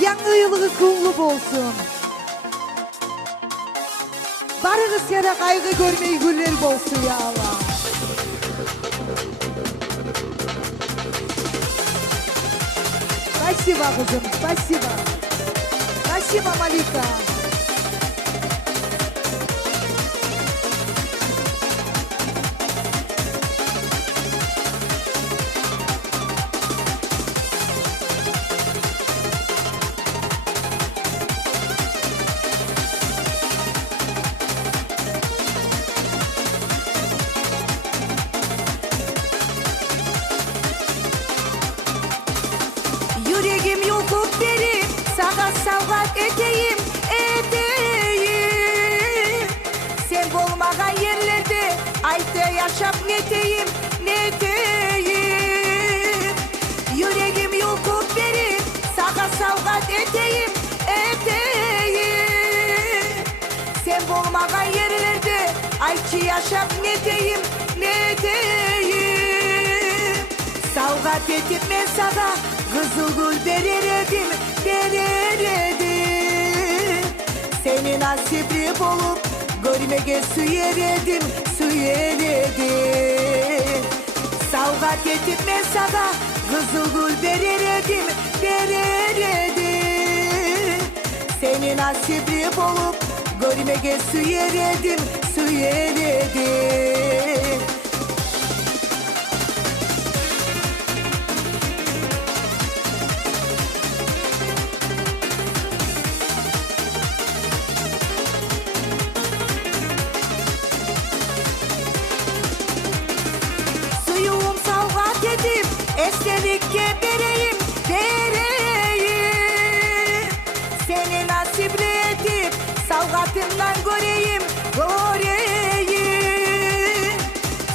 Yanı yılı kumlu olsun. Barınız yere kaygı görmeyi güller olsun ya Allah. Спасибо, kızım, спасибо. Спасибо, Malika. Yüreğim yolup derim, sana savlat edeyim, edeyim. Sen olmayan yerlerde ayda yaşap ne diyeyim, ne diyeyim. Yüreğim yolup derim, sana savlat edeyim, edeyim. Sen olmayan yerlerde ayda yaşap ne diyeyim, ne diyeyim. Savlat edip ben sana kızıl gül verirdim, verirdim. Seni nasipli bulup görmeye süyeredim, süyeredim. Savgat edip ben sana kızıl gül verirdim, verirdim. Seni nasipli bulup görmeye süyeredim, süyeredim. Estelikle vereyim, vereyim. Seni nasipli edip savgatından göreyim, göreyim.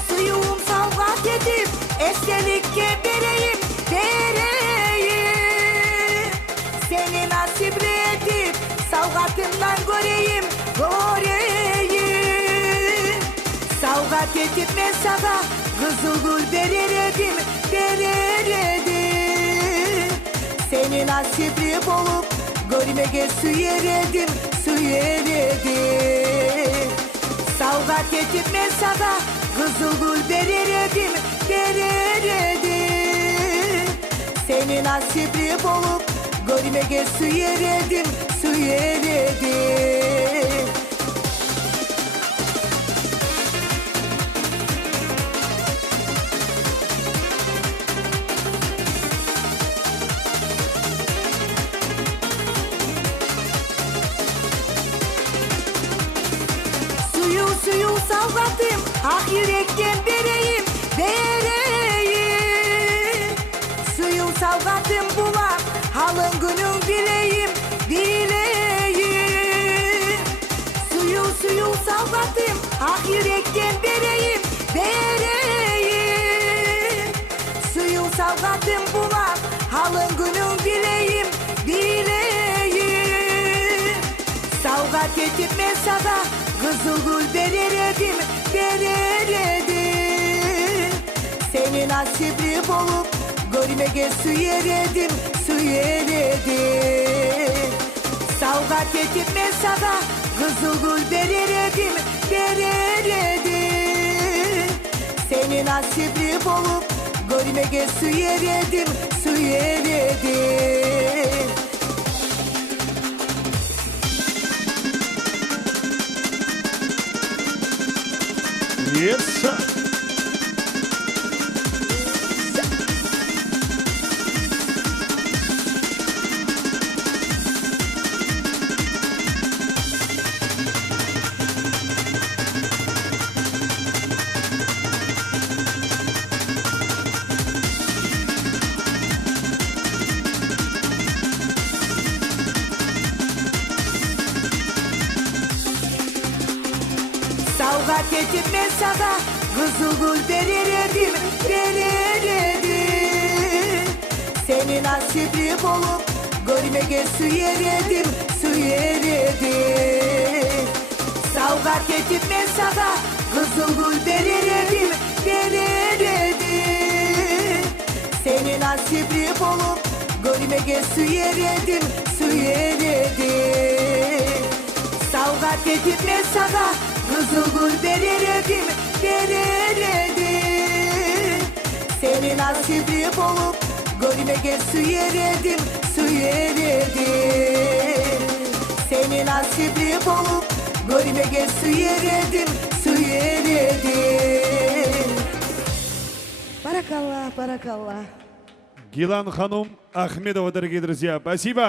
Suyum savgat edip estelikle vereyim, vereyim. Seni nasipli edip savgatından göreyim, göreyim. Savgat edip ben sana kızıl gül verirdim, verirdim. Seni nasipli bulup görmeye süyeredim, süyeredim. Savgat edip ben sana kızıl gül verirdim, verirdim. Seni nasipli bulup görmeye süyeredim, süyeredim. Suyu savgadım, ah yürekten vereyim, vereyim. Suyu savgadım bulak, halın günün bileyim, bileyim. Suyu savgadım, ah yürekten vereyim, vereyim. Suyu savgadım bulak, halın günün bileyim, bileyim. Savgat edip ben sana kızıl gül verirdim, verirdim. Seni nasipli bulup görmeye süyeredim, süyeredim. Savgat edip ben sana kızıl gül verirdim, verirdim. Seni nasipli bulup görmeye süyeredim, süyeredim. Yes, sir. Savgat edip ben sana kızıl gül verirdim, verirdim. Seni nasipli bulup görmeye süyeredim, süyeredim. Savgat edip ben sana kızıl gül verirdim, verirdim. Seni nasipli bulup Görmege süyeredim, süyeredim. Savgat edip ben sana kızıl gül vereredim, vereredim. Seni nasibim olup görmege süyeredim, süyeredim. Seni nasibim olup görmege süyeredim, süyeredim. Barakallah, barakallah. Гилан Ханум Ахмедова, дорогие друзья. Спасибо.